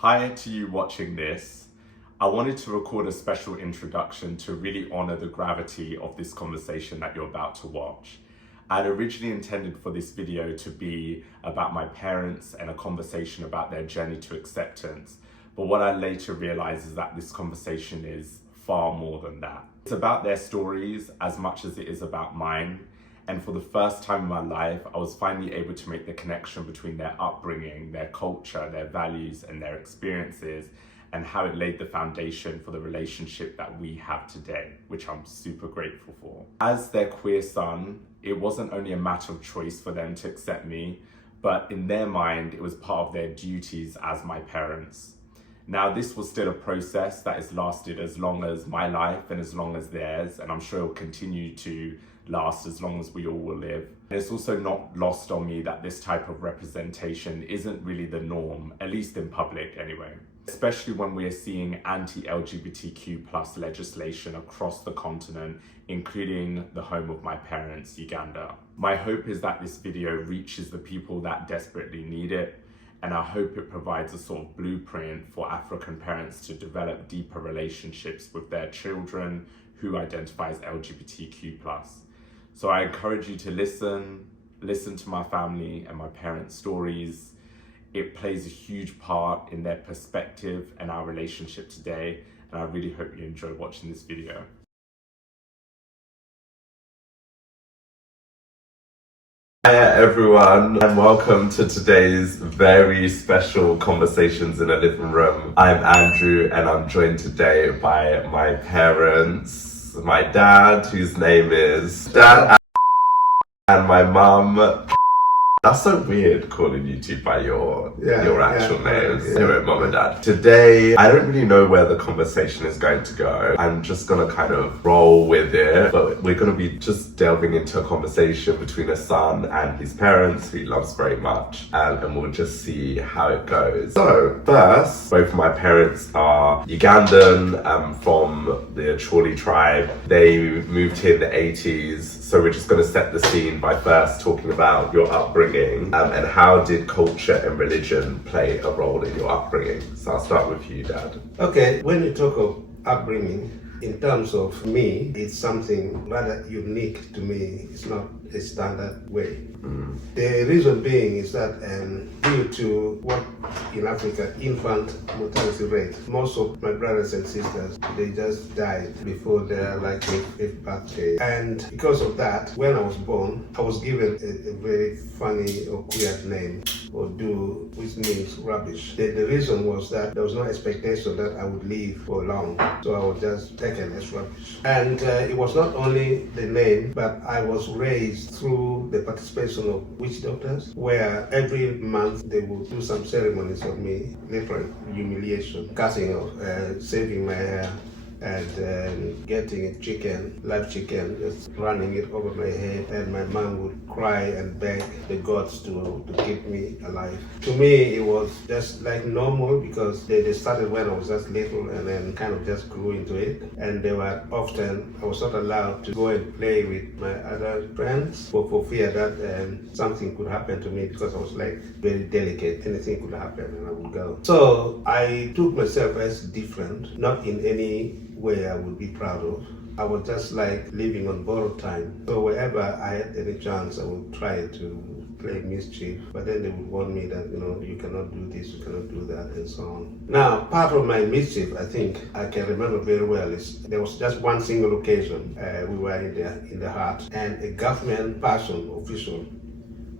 Prior to you watching this, I wanted to record a special introduction to really honor the gravity of this conversation that you're about to watch. I'd originally intended for this video to be about my parents and a conversation about their journey to acceptance, but what I later realized is that this conversation is far more than that. It's about their stories as much as it is about mine. And for the first time in my life, I was finally able to make the connection between their upbringing, their culture, their values, and their experiences, and how it laid the foundation for the relationship that we have today, which I'm super grateful for. As their queer son, it wasn't only a matter of choice for them to accept me, but in their mind, it was part of their duties as my parents. Now, this was still a process that has lasted as long as my life and as long as theirs, and I'm sure it will continue to last as long as we all will live. It's also not lost on me that this type of representation isn't really the norm, at least in public anyway. Especially when we're seeing anti-LGBTQ+ legislation across the continent, including the home of my parents, Uganda. My hope is that this video reaches the people that desperately need it, and I hope it provides a sort of blueprint for African parents to develop deeper relationships with their children who identify as LGBTQ+. So I encourage you to listen to my family and my parents' stories. It plays a huge part in their perspective and our relationship today, and I really hope you enjoy watching this video. Hi everyone, and welcome to today's very special Conversations in a Living Room. I'm Andrew, and I'm joined today by my parents, my dad, whose name is Dad, and my mum. That's so weird calling you two by your actual names. Anyway, Mum and Dad. Today, I don't really know where the conversation is going to go. I'm just gonna kind of roll with it, but we're gonna be just delving into a conversation between a son and his parents, who he loves very much, and we'll just see how it goes. So, first, both of my parents are Ugandan, from the Acholi tribe. They moved here in the 80s, so we're just gonna set the scene by first talking about your upbringing. And how did culture and religion play a role in your upbringing? So I'll start with you, Dad. Okay, when you talk of upbringing, in terms of me, it's something rather unique to me. It's not a standard way. The reason being is that due to what in Africa, infant mortality rate, most of my brothers and sisters, they just died before their fifth birthday. And because of that, when I was born, I was given a very funny or weird name, Odu, which means rubbish. The reason was that there was no expectation that I would live for long, so I was just taken as rubbish. And it was not only the name, but I was raised through the participation of witch doctors, where every month they would do some ceremonies of me, different humiliation, cutting off, saving my hair, and getting a chicken, live chicken, just running it over my head, and my mom would cry and beg the gods to keep me alive. To me, it was just like normal, because they started when I was just little and then kind of just grew into it. And they were often, I was not allowed to go and play with my other friends for fear that something could happen to me, because I was like very delicate. Anything could happen and I would go. So I took myself as different, not in any way I would be proud of. I was just like living on borrowed time. So wherever I had any chance, I would try to play mischief, but then they would warn me that, you cannot do this, you cannot do that, and so on. Now, part of my mischief, I think I can remember very well, is there was just one single occasion. We were in the heart, and a government person, official,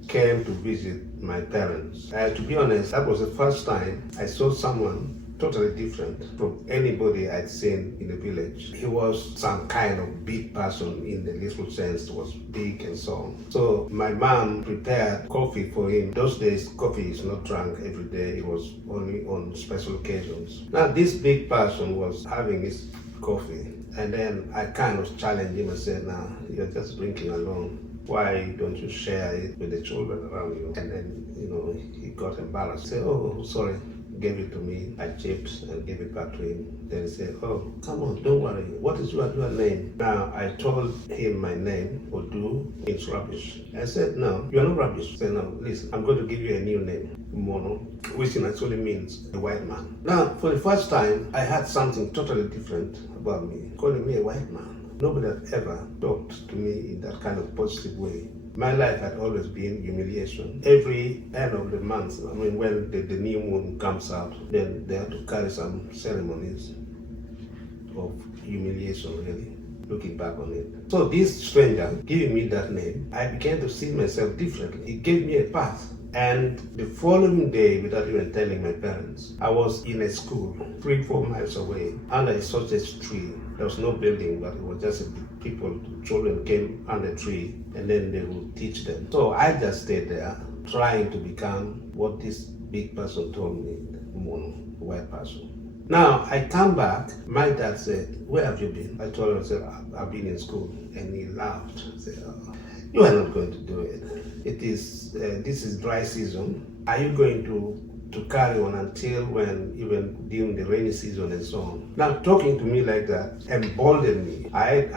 came to visit my parents. To be honest, that was the first time I saw someone totally different from anybody I'd seen in the village. He was some kind of big person in the literal sense, was big and so on. So my mom prepared coffee for him. Those days, coffee is not drunk every day. It was only on special occasions. Now, this big person was having his coffee, and then I kind of challenged him and said, "Now, you're just drinking alone. Why don't you share it with the children around you?" And then, he got embarrassed. He said, "Oh, sorry. gave it to me. I chipped and gave it back to him. Then he said, oh, come on, don't worry. What is your name? Now, I told him my name, Odu, means rubbish. I said, no, you are not rubbish. He said, no, listen, I'm going to give you a new name, Mono, which actually means a white man. Now, for the first time, I had something totally different about me, calling me a white man. Nobody had ever talked to me in that kind of positive way. My life had always been humiliation. Every end of the month, when the new moon comes out, then they have to carry some ceremonies of humiliation, really, looking back on it. So this stranger giving me that name, I began to see myself differently. It gave me a path. And the following day, without even telling my parents, I was in a school 3-4 miles away under a sausage tree. There was no building, but it was just children came under the tree and then they would teach them. So I just stayed there trying to become what this big person told me, Mono, white person. Now I come back, my dad said, where have you been? I told him, I said, I've been in school. And he laughed. He said, oh, you are not going to do it. This is dry season. Are you going to carry on until when, even during the rainy season and so on? Now, talking to me like that emboldened me. I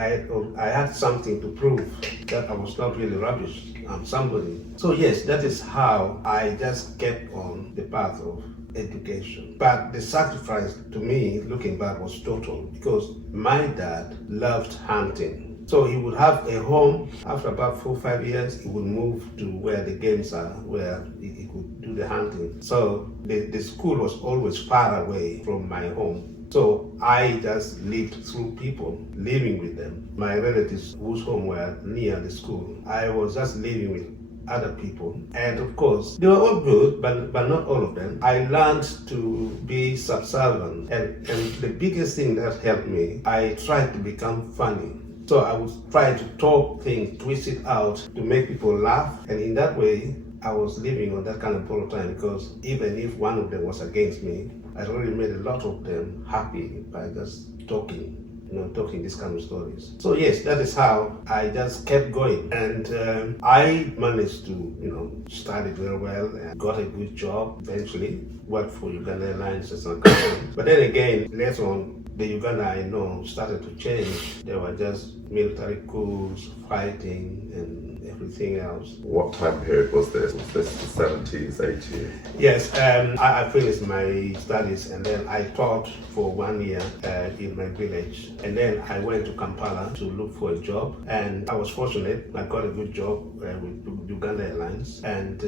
had something to prove that I was not really rubbish. I'm somebody. So yes, that is how I just kept on the path of education. But the sacrifice to me, looking back, was total because my dad loved hunting. So he would have a home. After about 4 or 5 years, he would move to where the games are, where he could do the hunting. So the school was always far away from my home. So I just lived through people, living with them. My relatives whose home were near the school, I was just living with other people. And of course, they were all good, but not all of them. I learned to be subservient. And the biggest thing that helped me, I tried to become funny. So I would try to talk things, twist it out to make people laugh. And in that way, I was living on that kind of borrowed time because even if one of them was against me, I already made a lot of them happy by just talking this kind of stories. So yes, that is how I just kept going. And I managed to, study very well and got a good job eventually, worked for Uganda Airlines as an accountant. But then again, later on, the Uganda I know started to change. There were just military coups, fighting, and everything else. What time period was this? Was this the 70s, 80s? Yes, I finished my studies and then I taught for 1 year in my village. And then I went to Kampala to look for a job. And I was fortunate. I got a good job with Uganda Airlines. And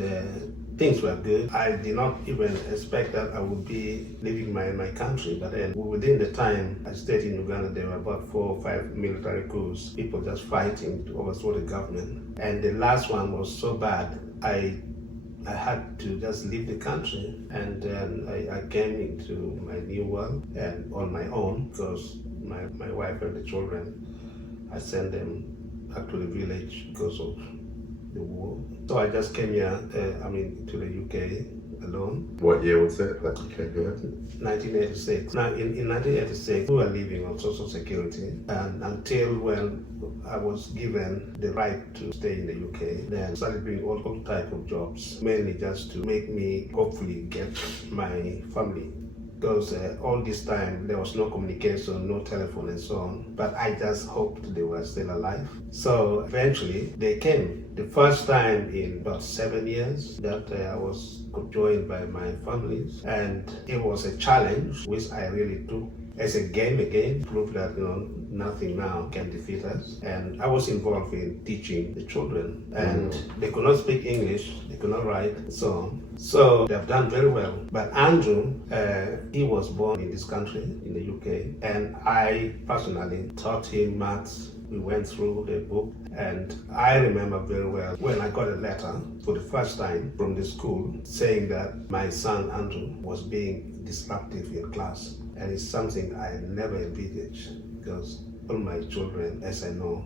things were good. I did not even expect that I would be leaving my country, but then within the time I stayed in Uganda, there were about 4 or 5 military coups, people just fighting to overthrow the government. And the last one was so bad, I had to just leave the country, and then I came into my new world and on my own because my wife and the children, I sent them back to the village because of the war. So I just came here, to the UK alone. What year was it that you came here? 1986. Now, in 1986, we were living on Social Security, and until when I was given the right to stay in the UK, then I started doing all type of jobs, mainly just to make me hopefully get my family. Because all this time there was no communication, no telephone and so on, but I just hoped they were still alive. So eventually they came. The first time in about 7 years that I was joined by my families, and it was a challenge which I really took as a game again, prove that nothing now can defeat us. And I was involved in teaching the children, and they could not speak English, they could not write, and so on. So they've done very well. But Andrew, he was born in this country, in the UK, and I personally taught him maths. We went through the book, and I remember very well when I got a letter for the first time from the school saying that my son Andrew was being disruptive in class. And it's something I never envisaged because all my children, as I know,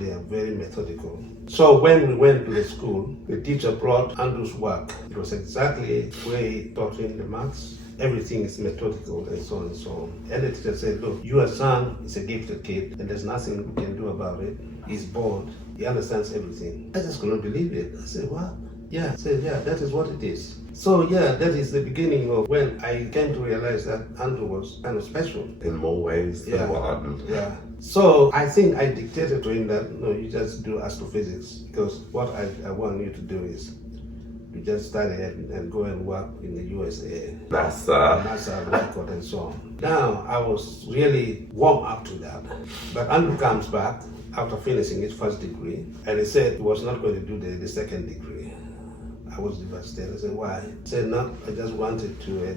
they are very methodical. So when we went to the school, the teacher brought Andrew's work. It was exactly the way he taught him the maths. Everything is methodical and so on and so on. And the teacher said, look, your son is a gifted kid and there's nothing we can do about it. He's born, he understands everything. I just couldn't believe it. I said, what? Yeah, I said, yeah, that is what it is. So yeah, that is the beginning of when I came to realize that Andrew was kind of special. In more ways than one. Yeah. So I think I dictated to him that, no, you just do astrophysics, because what I want you to do is you just study and go and work in the USA. NASA record and so on. Now I was really warm up to that. But Andrew comes back after finishing his first degree, and he said he was not going to do the second degree. I was devastated. I said, why? He said, no, I just wanted to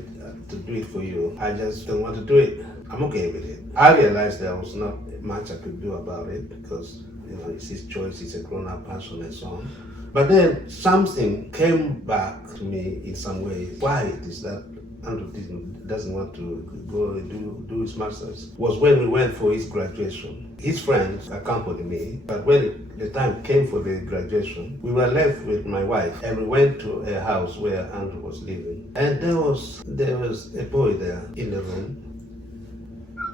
do it for you. I just don't want to do it. I'm okay with it. I realized there was not much I could do about it because, it's his choice. He's a grown-up person and so on. But then something came back to me in some way. Why it is that Andrew doesn't want to go do his master's was when we went for his graduation. His friends accompanied me, but when the time came for the graduation, we were left with my wife, and we went to a house where Andrew was living. And there was a boy there in the room.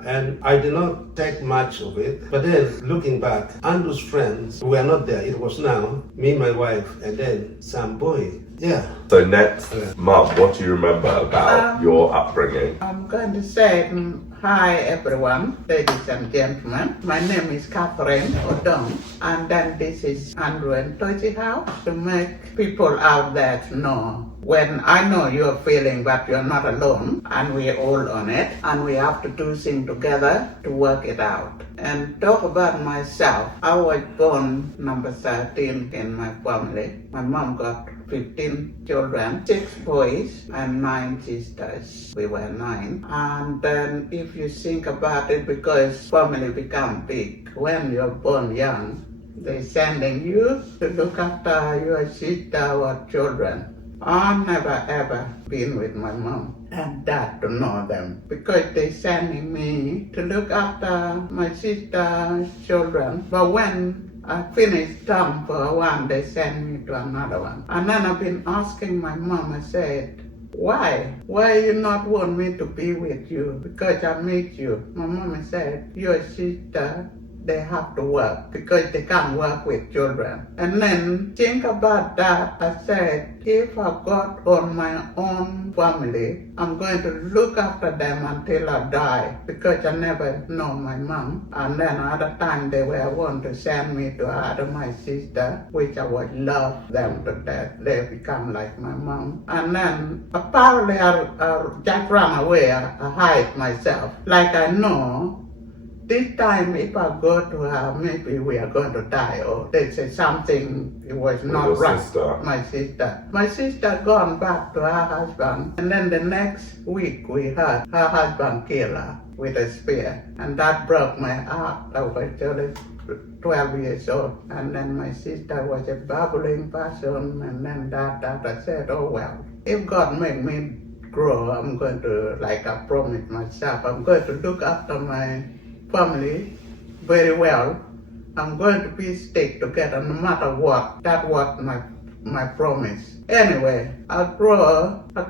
And I did not take much of it. But then, looking back, Andrew's friends were not there. It was now me, my wife, and then some boy. Yeah. So next, Mum, what do you remember about your upbringing? I'm going to say hi everyone, ladies and gentlemen. My name is Catherine Odong, and then this is Andrew and Tochi House to make people out there to know. When I know you're feeling that you're not alone, and we're all on it, and we have to do things together to work it out. And talk about myself. I was born number 13 in my family. My mom got 15 children, 6 boys and 9 sisters. We were 9. And then if you think about it, because family become big, when you're born young, they're sending you to look after your sister or children. I've never ever been with my mom and dad to know them because they're sending me to look after my sister's children. But when I finished term for one, they send me to another one. And then I've been asking my mom, I said, why? Why you not want me to be with you? Because I meet you. My mom said, your sister, they have to work because they can't work with children. And then think about that. I said, if I got on my own family, I'm going to look after them until I die because I never know my mom. And then at the time they were want to send me to other my sister, which I would love them to death. They become like my mom. And then apparently I just ran away. I hide myself. Like I know this time, if I go to her, maybe we are going to die, or they say something, it was not right. My sister gone back to her husband, and then the next week we heard her husband kill her with a spear, and that broke my heart. I was only 12 years old, and then my sister was a bubbling person, and then that I said, oh well, if God make me grow, I'm going to, like I promised myself, I'm going to look after my family very well. I'm going to be stick together no matter what. That was my promise. Anyway, I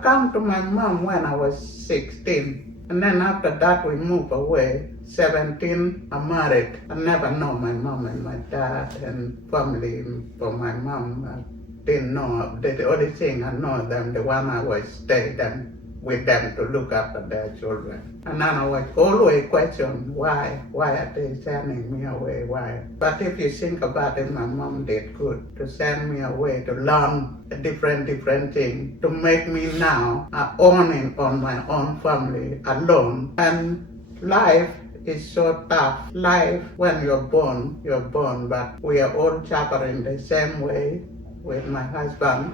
come to my mom when I was 16. And then after that we moved away. 17, I married. I never know my mom and my dad and family for my mom. I didn't know. The only thing I know them, the one I was staying with them to look after their children. And then I was always questioned why are they sending me away, why? But if you think about it, my mom did good to send me away to learn a different thing, to make me now owning on my own family alone. And life is so tough. Life, when you're born, but we are all suffering the same way with my husband.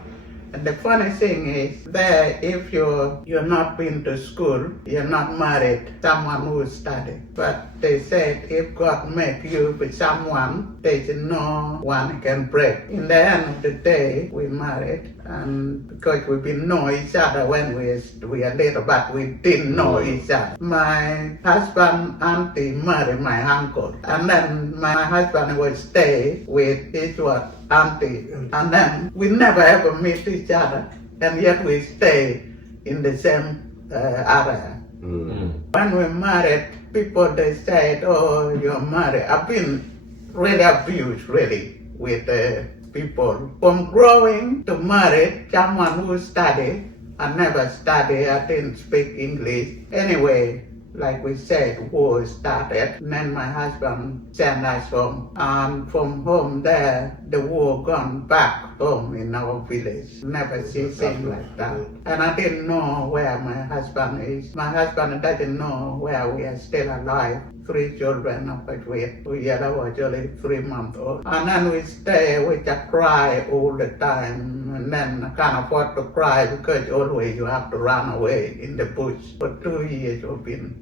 And the funny thing is that if you're not been to school, you're not married, someone who study. But they said if God make you with someone, there's no one can break. In the end of the day, we married, and because we didn't know each other when we are little, but we didn't know each other. My husband auntie married my uncle, and then my husband would stay with his auntie, and then we never ever meet each other, and yet we stay in the same area. When we married, people they said, oh, you're married. I've been really abused, really, with people. From growing to married, someone who study. I never study, I didn't speak English. Anyway, like we said, war started. And then my husband sent us home. And from home there, the war gone back home in our village. Never see things like that. And I didn't know where my husband is. My husband doesn't know where we are still alive. 3 children of which we was only 3 months old. And then we stay, we just cry all the time. And then I can't afford to cry because always you have to run away in the bush. For 2 years we've been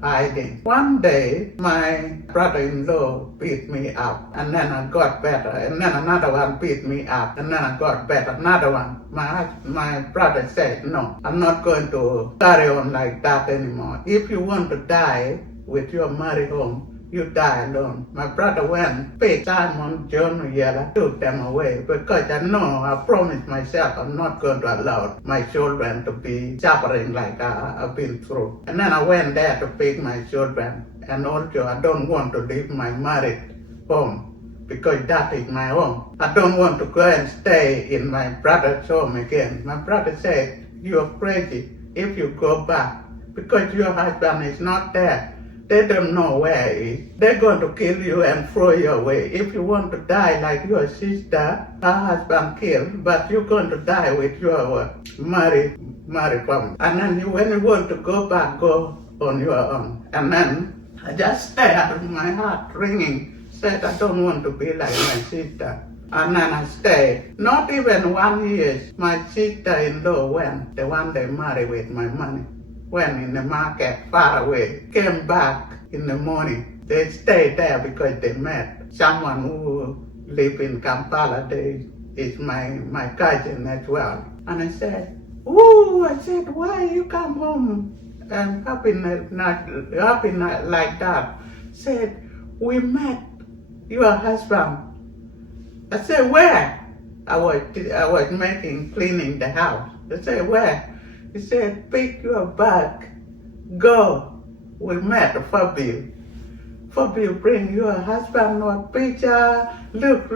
hiding. One day, my brother-in-law beat me up, and then I got better, and then another one beat me up, and then I got better, another one. My brother said, no, I'm not going to carry on like that anymore. If you want to die with your married home, you die alone. My brother went, picked Simon, John, Yella, took them away because I know, I promised myself I'm not going to allow my children to be suffering like I've been through. And then I went there to pick my children. And also I don't want to leave my married home because that is my home. I don't want to go and stay in my brother's home again. My brother said, you're crazy if you go back because your husband is not there. They don't know where he is. They're going to kill you and throw you away. If you want to die like your sister, her husband killed, but you're going to die with your married family. And then when you want to go back, go on your own. And then I just stared with my heart ringing, said I don't want to be like my sister. And then I stayed. Not even 1 year, my sister-in-law went, the one they married with my money. Went in the market far away, came back in the morning. They stayed there because they met someone who lived in Kampala. They is my cousin as well. And I said, ooh, I said, why you come home and happy like that? Said, we met your husband. I said, where? I was cleaning the house. I said, where? He said, pick your bag, go. We met Fabil. Fabil bring your husband a picture, look,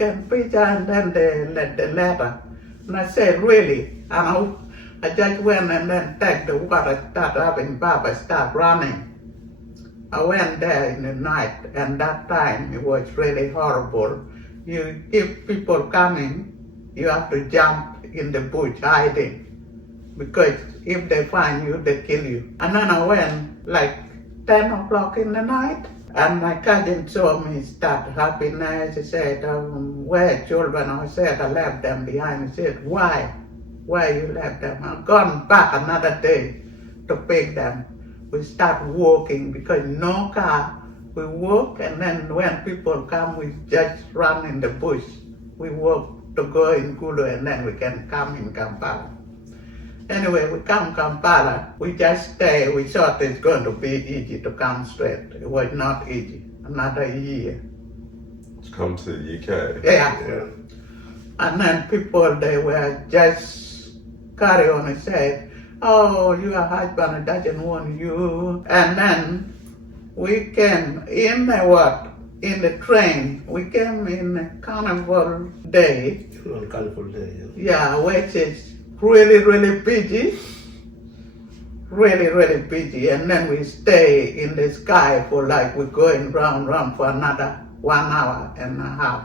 and picture, and then the letter. And I said, really? And I just went and then take the water, start having Baba start running. I went there in the night, and that time it was really horrible. If people coming, you have to jump in the bush hiding. Because if they find you, they kill you. And then I went like 10 o'clock in the night, and my cousin saw me start happiness. He said, where children? I said, I left them behind. He said, why? Why you left them? I've gone back another day to pick them. We start walking because no car. We walk, and then when people come, we just run in the bush. We walk to go in Kulu, and then we can come in Kampala. Anyway, we come Kampala, we just stay. We thought it's going to be easy to come straight. It was not easy. Another year. To come to the UK? Yeah. And then people, they were just carry on and said, oh, your husband doesn't want you. And then we came in the train. We came in Carnival Day. On Carnival Day, Yeah, which is really busy. Really busy. And then we stay in the sky for like, we're going round for another 1 hour and a half.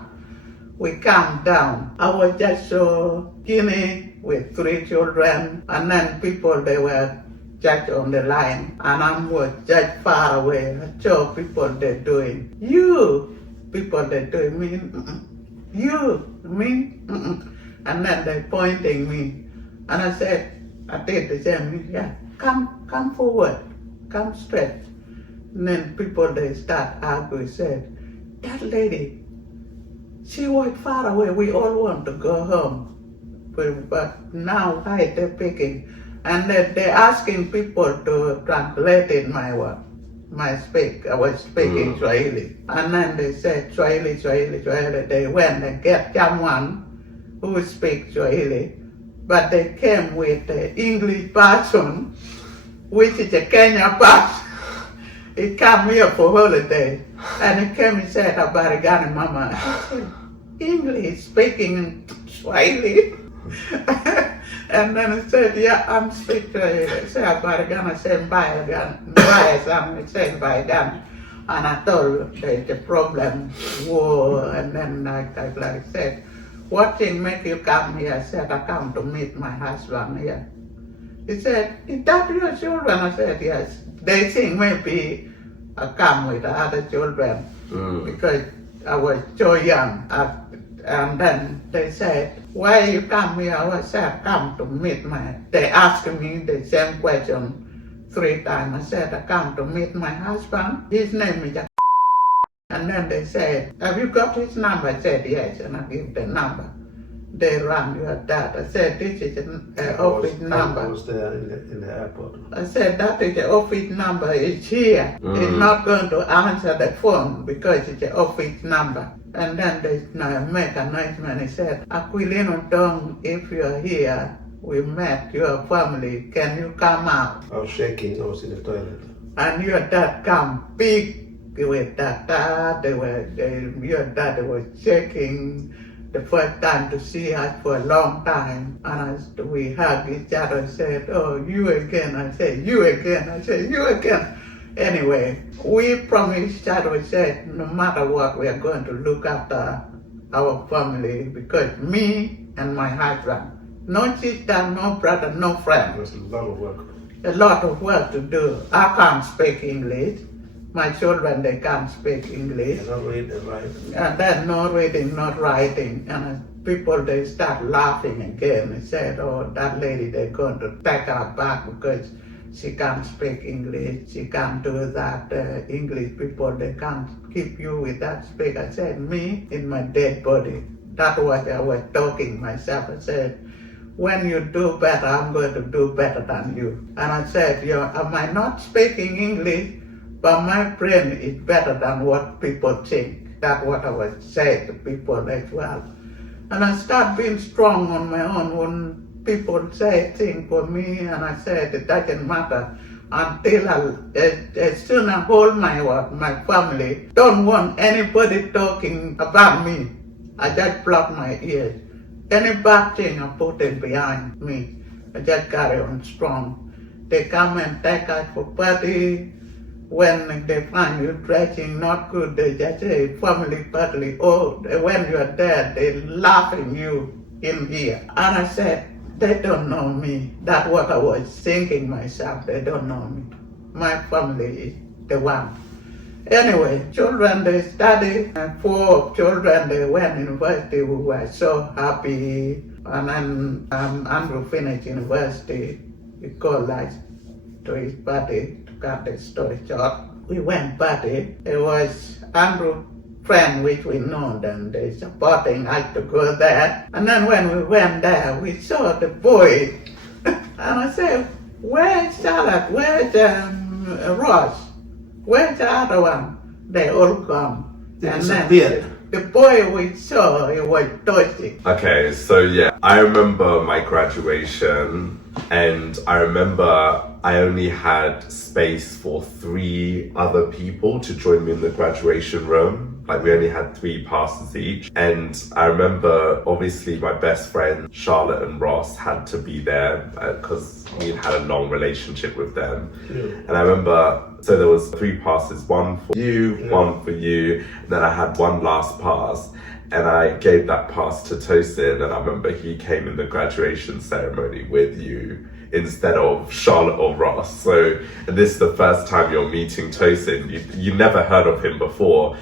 We come down. I was just so skinny with 3 children. And then people, they were just on the line. And I was just far away. I saw people, they're doing, you, people, they're doing me, you, me, and then they're pointing me. And I said, I did the same, yeah, come forward, come straight. And then people, they start arguing, said, that lady, she was far away, we all want to go home. But now, why they're picking? And they're asking people to translate in my speak. I was speaking Swahili. And then they said, Swahili. They went and get someone who speaks Swahili. But they came with the English person, which is a Kenya person. He came here for holiday. And he came and said, Abarigani Mama. I said, English, speaking Swahili. And then I said, yeah, I'm speaking. I said, I said, bye again. I said, bye again. And I told the problem war, and then I said, what thing make you come here? I said, I come to meet my husband here. He said, is that your children? I said, yes. They think maybe I come with the other children because I was so young. And then they said, why you come here? I said, I come to meet they asked me the same question 3 times. I said, I come to meet my husband. His name is And then they said, have you got his number? I said, yes, and I give the number. They rang your dad. I said, this is an office number. I was there in the airport. I said, that is the office number. It's here. He's not going to answer the phone because it's the office number. And then they make an announcement. He said, Aquilino Dong, if you're here, we met your family. Can you come out? I was shaking. I was in the toilet. And your dad come big with that. Your dad was shaking. The first time to see us for a long time, and we hugged each other and said, oh, you again. I said, you again. I said, you again. Anyway, we promised each other, we said, no matter what, we are going to look after our family because me and my husband, no sister, no brother, no friend. It was a lot of work. A lot of work to do. I can't speak English. My children, they can't speak English. They don't read and write. And then no reading, not writing. And people, they start laughing again. They said, oh, that lady, they're going to take her back because she can't speak English. She can't do that. English people, they can't keep you with that speak. I said, me in my dead body. That's what I was talking myself. I said, when you do better, I'm going to do better than you. And I said, am I not speaking English? But my brain is better than what people think. That's what I was saying to people as well. And I start being strong on my own when people say things for me, and I said it doesn't matter until as soon as I hold my family, don't want anybody talking about me. I just block my ears. Any bad thing I put it behind me. I just carry on strong. They come and take us for party. When they find you dressing not good, they just say family party. Oh, when you are there, they laughing you in here. And I said, they don't know me. That's what I was thinking myself. They don't know me. My family is the one. Anyway, children, they study. And 4 children, they went to university. We were so happy. And then Andrew finished university. He called us to his party. Cut the story short. We went party. It was Andrew's friend which we know, and they supporting us to go there. And then when we went there, we saw the boy. And I said, where's Charlotte? Where's Ross? Where's the other one? They all come. They and disappeared. then the boy we saw, he was thirsty. Okay, so yeah, I remember my graduation, and I remember I only had space for 3 other people to join me in the graduation room. Like, we only had 3 passes each. And I remember, obviously, my best friend, Charlotte and Ross, had to be there because we had a long relationship with them. And I remember, so there was 3 passes, one for you, one for you, and then I had one last pass. And I gave that pass to Tosin, and I remember he came in the graduation ceremony with you instead of Charlotte or Ross. So this is the first time you're meeting Tosin. You never heard of him before.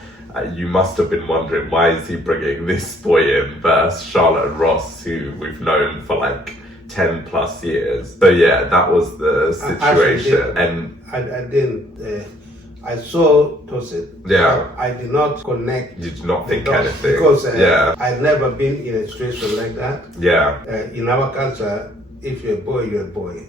You must have been wondering, why is he bringing this boy in versus Charlotte and Ross, who we've known for like 10 plus years. So yeah, that was the situation. I didn't. I saw Tosin. Yeah. I did not connect. You did not think anything. Because I've never been in a situation like that. Yeah. In our culture, if you're a boy, you're a boy.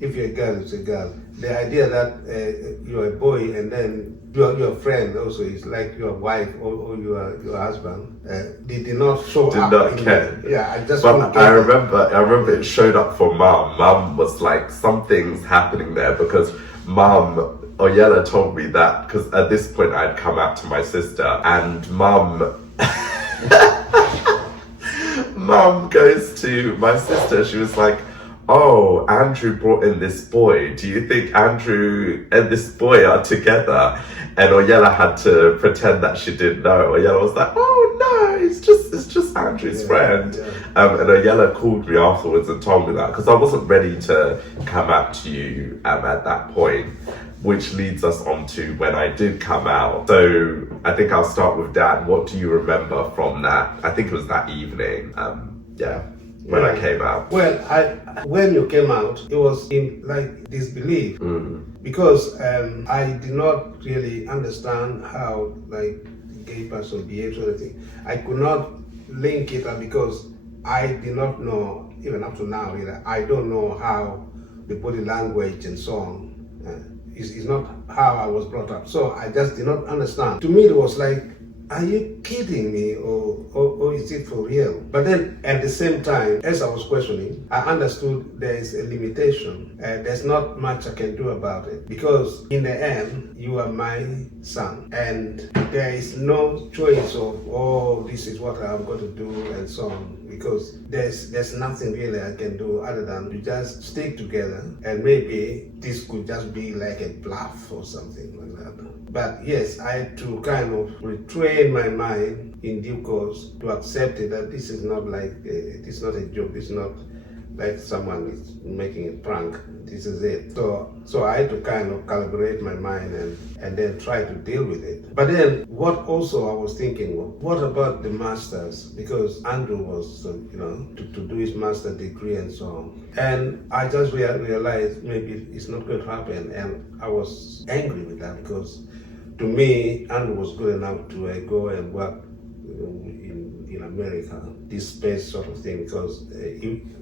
If you're a girl, it's a girl. The idea that you're a boy and then your friend also is like your wife or your husband, they did not show up. Did not care. I just. But I remember it showed up for Mum. Mum was like, something's happening there, because Mum, Oyella told me that, because at this point I'd come out to my sister, and Mum Mum goes to my sister, she was like, oh, Andrew brought in this boy. Do you think Andrew and this boy are together? And Oyella had to pretend that she didn't know. Oyella was like, oh no, it's just Andrew's friend. Yeah. And Oyella called me afterwards and told me that, because I wasn't ready to come out to you at that point, which leads us on to when I did come out. So I think I'll start with Dad. What do you remember from that? I think it was that evening. When I came out. Well, when you came out, it was in like disbelief because I did not really understand how like the gay person behaves or anything. I could not link it up because I did not know, even up to now, really, I don't know how the body language and so on is not how I was brought up. So I just did not understand. To me, it was like, are you kidding me or is it for real? But then at the same time, as I was questioning, I understood there is a limitation. There's not much I can do about it because in the end, you are my son and there is no choice of, oh, this is what I'm going to do and so on, because there's nothing really I can do other than to just stick together and maybe this could just be like a bluff or something like that. But yes, I had to kind of retrain my mind in due course to accept it that this is not like, it's not a joke, it's not like someone is making a prank, this is it. So I had to kind of calibrate my mind and then try to deal with it. But then what also I was thinking, what about the masters? Because Andrew was, to do his master degree and so on. And I just realized maybe it's not going to happen. And I was angry with that because to me, Andrew was good enough to go and work in America, this space sort of thing, because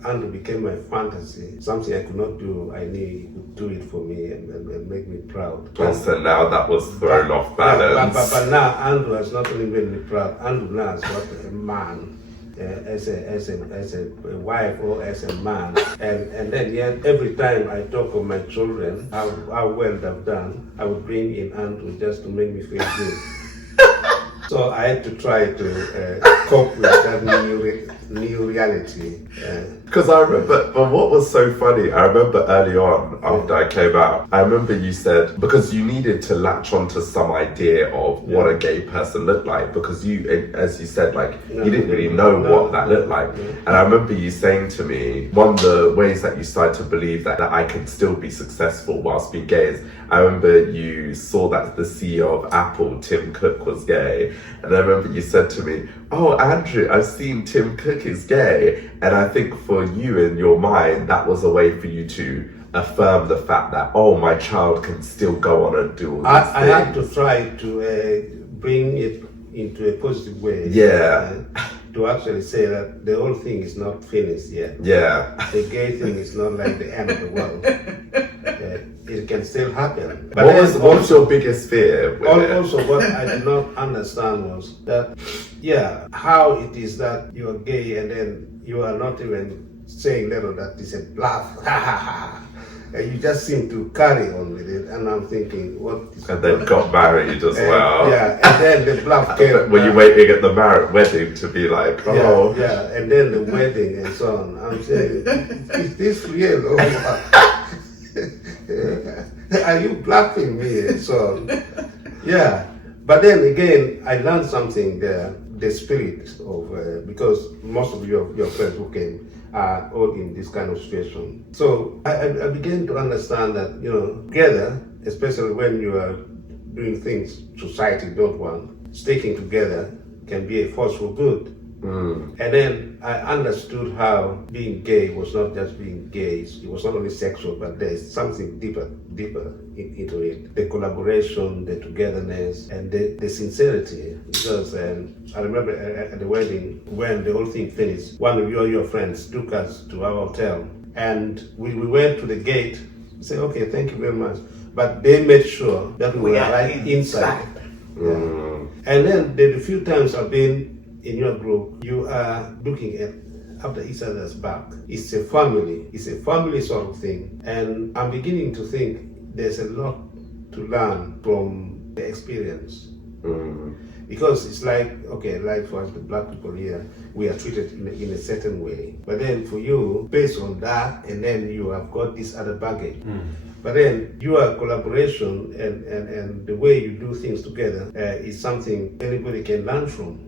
Andrew became my fantasy, something I could not do. I knew he would do it for me and make me proud. So now that was thrown off balance. But now Andrew has not only made me proud, Andrew now has got a man. As a wife or as a man, and then yet every time I talk of my children, how well they've done, I would bring in Andrew just to make me feel good. So I had to try to cope with that new reality. Because I remember, but what was so funny, I remember early on after I came out, I remember you said, because you needed to latch onto some idea of what a gay person looked like, because you, as you said, like, you didn't really know what that looked like. And I remember you saying to me, one of the ways that you started to believe that I could still be successful whilst being gay is, I remember you saw that the CEO of Apple, Tim Cook, was gay. And I remember you said to me, oh, Andrew, I've seen Tim Cook is gay. And I think for you in your mind, that was a way for you to affirm the fact that, oh, my child can still go on and do all these things. I had to try to bring it into a positive way. Yeah. To actually say that the whole thing is not finished yet. Yeah. The gay thing is not like the end of the world. It can still happen. But what was your biggest fear with it? Also, what I did not understand was that, how it is that you are gay and then you are not even saying that it's a bluff. And you just seem to carry on with it, and I'm thinking, what? And then got married as well. Yeah, and then the bluff came. Were you waiting at the wedding to be like, oh? Yeah, and then the wedding and so on. I'm saying, is this real or what? Are you bluffing me and so on? Yeah, but then again, I learned something there, the spirit of, because most of your friends who came are all in this kind of situation. So I began to understand that, together, especially when you are doing things society don't want, sticking together can be a force for good. And then I understood how being gay was not just being gay, it was not only sexual, but there's something deeper into it. The collaboration, the togetherness, and the sincerity. Because I remember at the wedding, when the whole thing finished, one of your friends took us to our hotel, and we went to the gate, said, okay, thank you very much. But they made sure that we were right inside. Yeah. And then the few times I've been in your group, you are looking at after each other's back. It's a family sort of thing. And I'm beginning to think there's a lot to learn from the experience. Because it's like, okay, like for us, the black people here, we are treated in a certain way. But then for you, based on that, and then you have got this other baggage. But then your collaboration and the way you do things together is something anybody can learn from.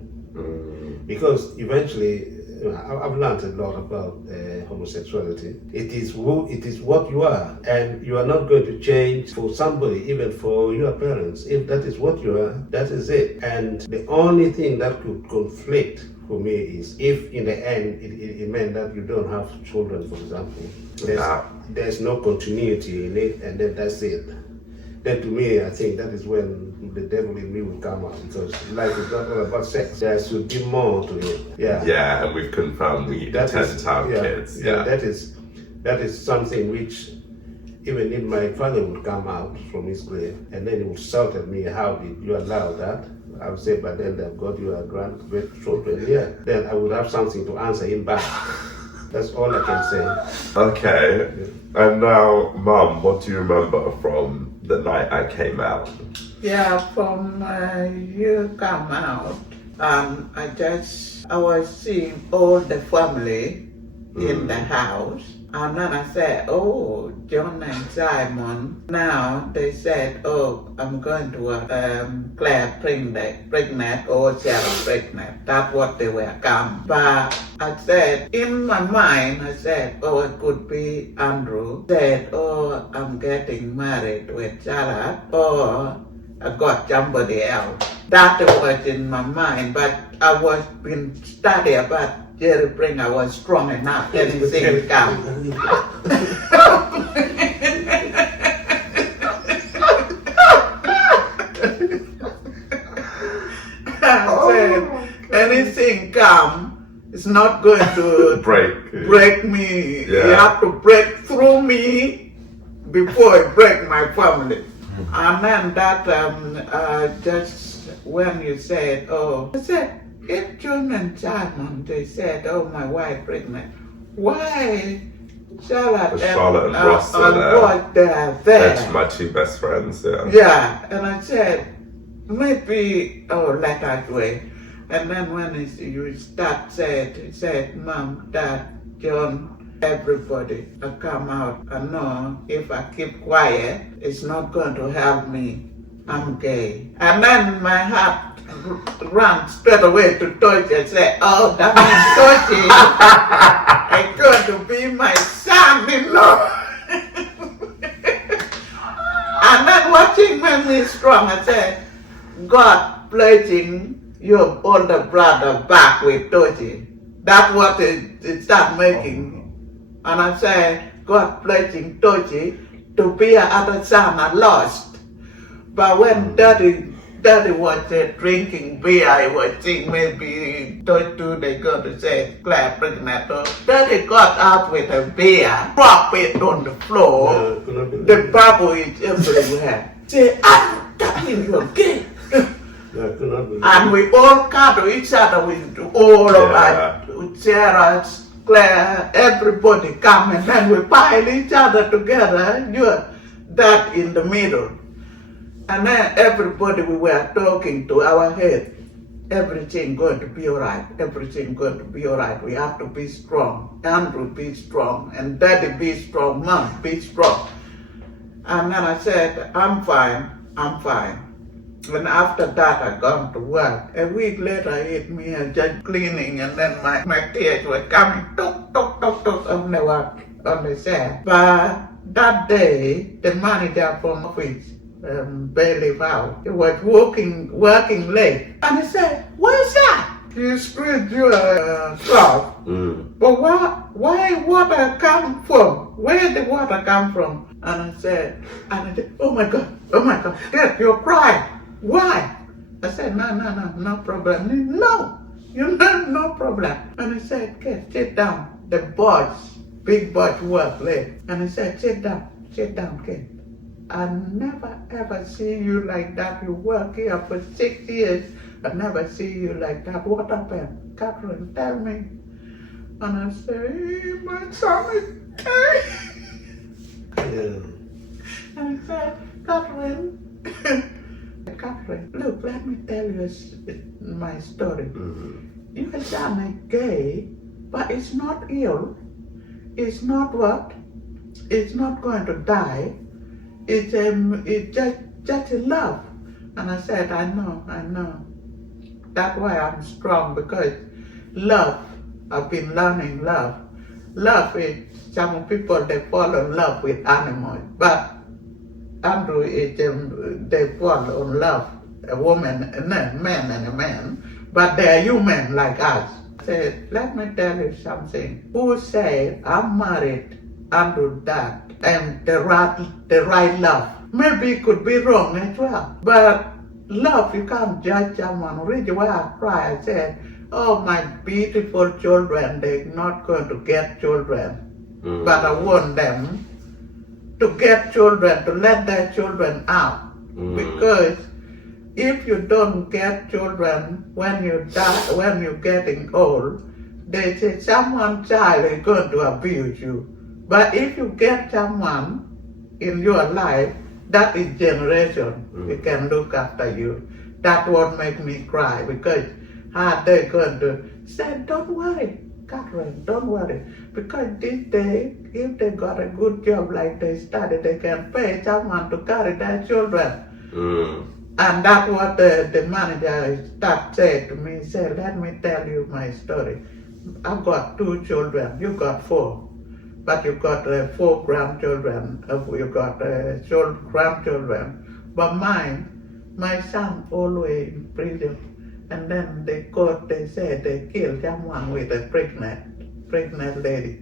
Because eventually, I've learned a lot about homosexuality. It is what you are, and you are not going to change for somebody, even for your parents. If that is what you are, that is it. And the only thing that could conflict for me is if in the end it meant that you don't have children, for example. There's no continuity in it, and then that's it. Then to me, I think that is when the devil in me will come out, because life is not all about sex. There should be more to it. Yeah, and we've confirmed we intend to have kids. That is something which even if my father would come out from his grave and then he would shout at me, how did you allow that? I would say, but then they've got your grandchildren here. Then I would have something to answer him back. That's all I can say. Okay. And now, Mum, what do you remember from the night I came out? Yeah, from you come out, I was seeing all the family in the house, and then I said, oh, John and Simon. Now they said, oh, I'm going to Claire pregnant or Sarah pregnant. That's what they were come. But I said, in my mind, I said, oh, it could be Andrew. Said, oh, I'm getting married with Sarah, or I got somebody else. That was in my mind, but I was been studying about Jerry Pring. I was strong enough. Anything come. Anything come, it's not going to break me. Yeah. You have to break through me before it break my family. And then that just when you said, oh, I said, if John and Simon, they said, oh, my wife pregnant, why Charlotte and Ross are there? They're my two best friends, Yeah, and I said, maybe, let us wait. And then when you start said, Mom, Dad, John, everybody, I come out. I know if I keep quiet, it's not going to help me. I'm gay. And then my heart ran straight away to Tochi and said, oh, that means Tochi is going to be my son-in-law. And then watching made me strong. I said, God placing your older brother back with Tochi. That's what it started making. And I said, God placing Tochi to be another son I lost. But when Daddy was drinking beer, I was thinking maybe Tochi they going to say, Claire pregnant. Daddy got out with a beer, drop it on the floor. The bubble is everywhere. Say, that means you're gay. And we all cuddle each other with all of us, with Sarah, Claire, everybody come, and then we pile each other together, that in the middle. And then everybody we were talking to our head, everything going to be all right, everything going to be all right. We have to be strong. Andrew, be strong, and Daddy, be strong. Mom, be strong. And then I said, I'm fine. And after that, I gone to work. A week later, I hit me and just cleaning, and then my tears were coming, tuk, on the set. But that day, the manager from office, Bailey Vow, he was working late. And he said, what's that? You screwed your cloth. But why water come from? Where the water come from? And I said, oh my God, Dad, you're crying. Why? I said, no problem. No, no problem. And I said, okay, sit down. The boss, big boss work late. And I said, sit down, kid. I never ever see you like that. You work here for 6 years. I never see you like that. What happened? Catherine, tell me. And I said, my son is gay. And I said, Catherine, look, let let me tell you my story. Yes, I'm a gay, but it's not ill. It's not what? It's not going to die. It's just a love. And I said, I know. That's why I'm strong, because love, I've been learning love. Love is, some people, they fall in love with animals, but Andrew is, they fall in love, a woman, a man and a man, but they are human like us. I said, let me tell you something. Who said I'm married Andrew that and the right love? Maybe it could be wrong as well, but love, you can't judge someone. Really, why I cry, I said, oh, my beautiful children, they're not going to get children. But I want them to get children, to let their children out. Because if you don't get children when you die, when you're getting old, they say someone's child is going to abuse you. But if you get someone in your life, that is generation. It can look after you. That won't make me cry, because they're going to say, don't worry, Catherine, don't worry. Because this day, if they got a good job like they study, they can pay someone to carry their children. And that's what the manager said to me. He said, let me tell you my story. I've got 2 children, you got 4. But you got 4 grandchildren, you got grandchildren. But mine, my son always in prison. And then they said they killed someone with a pregnant lady.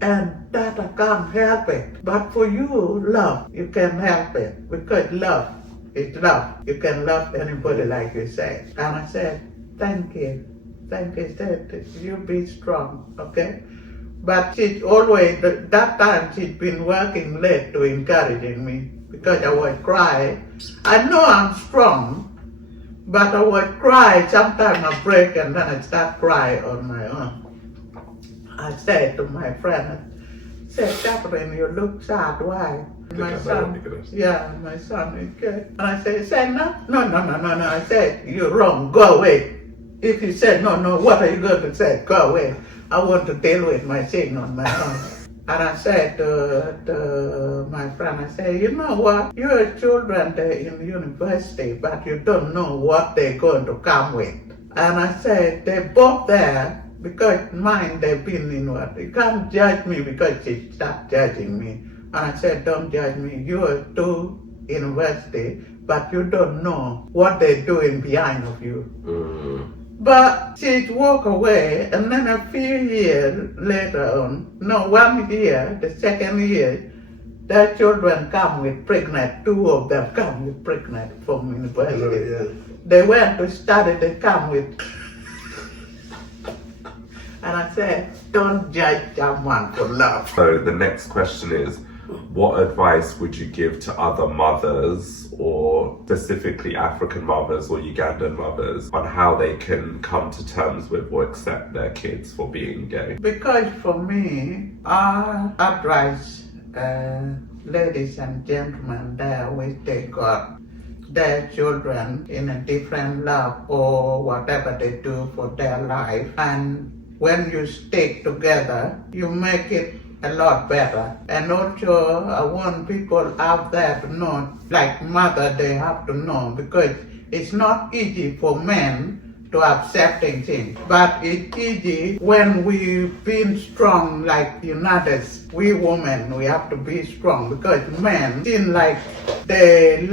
And that I can't help it. But for you, love, you can help it. Because love is love. You can love anybody like you said. And I said, thank you. Thank you. Said, you be strong, okay? But she's always, that time she's been working late to encouraging me, because I would cry. I know I'm strong, but I would cry. Sometimes I break and then I start crying on my own. I said to my friend, I said, Catherine, you look sad, why? My son, my son is gay. And I said, no. I said, you're wrong, go away. If you said no, what are you going to say? Go away. I want to deal with my thing on my own. And I said to my friend, I said, you know what? Your children, they're in university, but you don't know what they're going to come with. And I said, they're both there, because mine, they've been in what? You can't judge me because she started judging me. And I said, don't judge me. You're 2 university, but you don't know what they're doing behind of you. But she'd walk away, and then a few years later on, 1 year, the second year, their children come with pregnant, 2 of them come with pregnant from university. They went to study, they come with. And I said, don't judge someone for love. So the next question is, what advice would you give to other mothers, or specifically African mothers or Ugandan mothers, on how they can come to terms with or accept their kids for being gay? Because for me, I advise ladies and gentlemen there which they got their children in a different love or whatever they do for their life. And when you stick together, you make it a lot better. And also, I want people out there to know, like mother, they have to know, because it's not easy for men to accepting things, but it's easy when we've been strong, like United, we women, we have to be strong, because men seem like they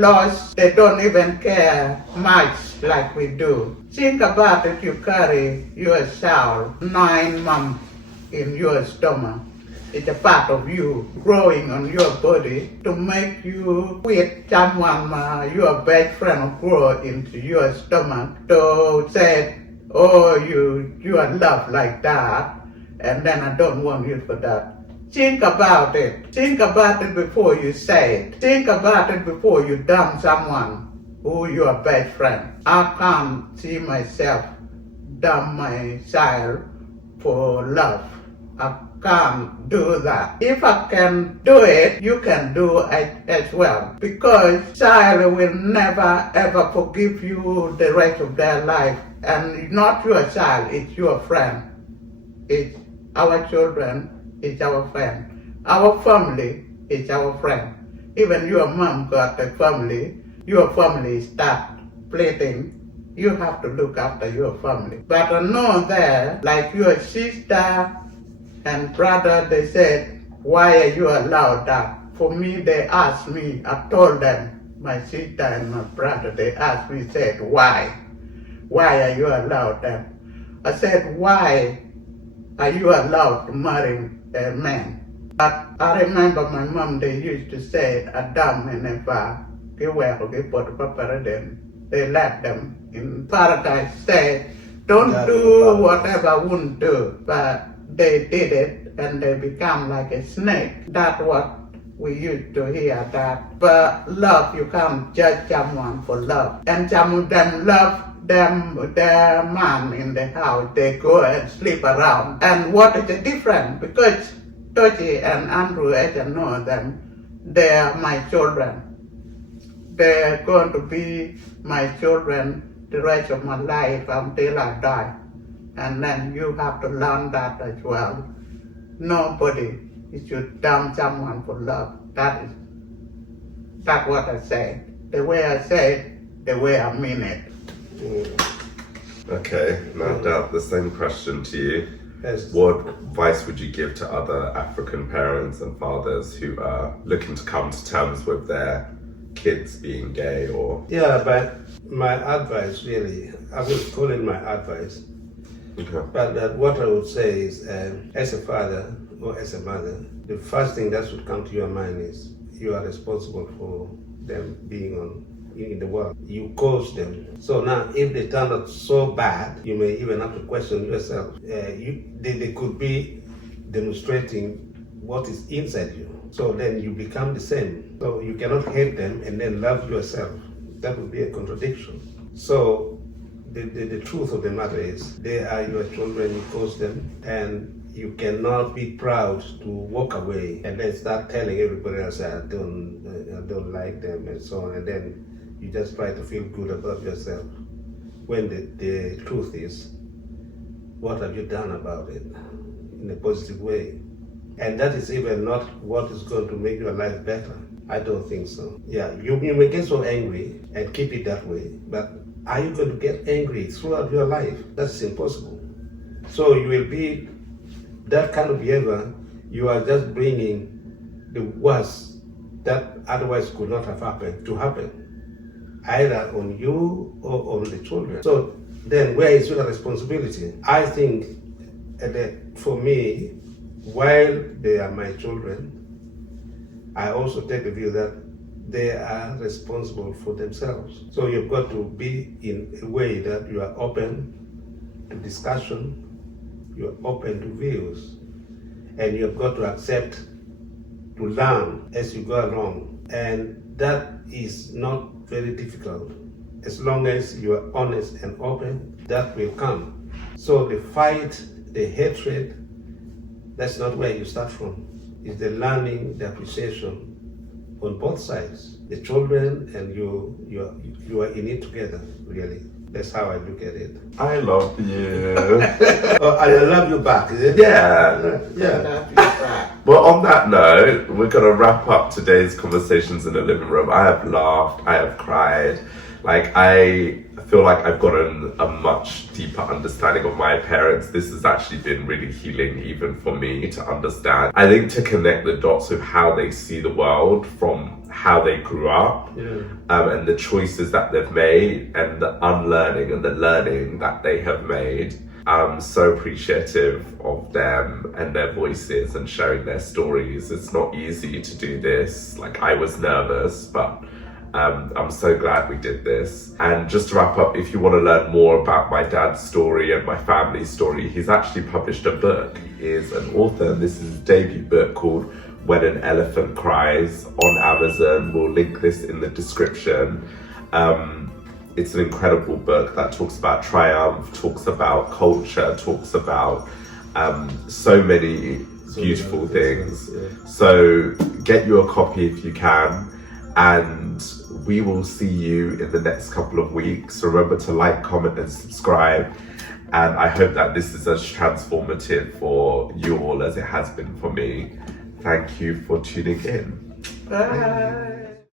don't even care much like we do. Think about it, you carry your child 9 months in your stomach. It's a part of you growing on your body to make you with someone, your best friend, grow into your stomach to say, oh, you are loved like that, and then I don't want you for that. Think about it. Think about it before you say it. Think about it before you dump someone who your best friend. I can't see myself dump my child for love. can't do that. If I can do it, you can do it as well. Because child will never ever forgive you the rest of their life. And not your child, it's your friend. It's our children, it's our friend. Our family is our friend. Even your mom got a family, your family start splitting. You have to look after your family. But I know that, like your sister and brother, they said, why are you allowed that? For me, they asked me, I told them, my sister and my brother, they asked me, said, why? Why are you allowed that? I said, why are you allowed to marry a man? But I remember my mom, they used to say, Adam and Eva, they left them in paradise, said, don't do whatever I wouldn't do. But they did it and they become like a snake. That's what we used to hear that. But love, you can't judge someone for love. And some of them love their man in the house. They go and sleep around. And what is the difference? Because Tochi and Andrew, as I know them, they are my children. They're going to be my children the rest of my life until I die. And then you have to learn that as well. Nobody should dump someone for love. That's what I say. The way I say it, the way I mean it. Okay, now Dad, the same question to you. Yes. What advice would you give to other African parents and fathers who are looking to come to terms with their kids being gay or... Yeah, but my advice really, I would call it my advice. Okay. But what I would say is, as a father or as a mother, the first thing that should come to your mind is you are responsible for them being in the world. You caused them. So now, if they turn out so bad, you may even have to question yourself. They could be demonstrating what is inside you. So then you become the same. So you cannot hate them and then love yourself. That would be a contradiction. So the truth of the matter is, they are your children, you caused them, and you cannot be proud to walk away and then start telling everybody else, I don't like them and so on, and then you just try to feel good about yourself. When the truth is, what have you done about it in a positive way? And that is even not what is going to make your life better. I don't think so. Yeah, you may get so angry and keep it that way, but are you going to get angry throughout your life? That's impossible. So you will be that kind of behavior, you are just bringing the worst that otherwise could not have happened to happen, either on you or on the children. So then where is your responsibility? I think that for me, while they are my children, I also take the view that they are responsible for themselves. So you've got to be in a way that you are open to discussion, you are open to views, and you've got to accept to learn as you go along. And that is not very difficult. As long as you are honest and open, that will come. So the fight, the hatred, that's not where you start from. It's the learning, the appreciation on both sides. The children and you are in it together, really. That's how I look at it. I love you. Oh, I love you back, is it? Yeah. Yeah. Well, on that note, we're going to wrap up today's Conversations in the Living Room. I have laughed, I have cried. Like, I feel like I've gotten a much deeper understanding of my parents. This has actually been really healing even for me to understand. I think to connect the dots of how they see the world from how they grew up, and the choices that they've made and the unlearning and the learning that they have made. I'm so appreciative of them and their voices and sharing their stories. It's not easy to do this. Like, I was nervous, but I'm so glad we did this. And just to wrap up, if you want to learn more about my dad's story and my family's story, he's actually published a book. He is an author. This is his debut book called When an Elephant Cries on Amazon. We'll link this in the description. It's an incredible book that talks about triumph, talks about culture, talks about so many beautiful things. Yeah. So get you a copy if you can, and we will see you in the next couple of weeks. Remember to like, comment and subscribe, and I hope that this is as transformative for you all as it has been for me. Thank you for tuning in. Bye.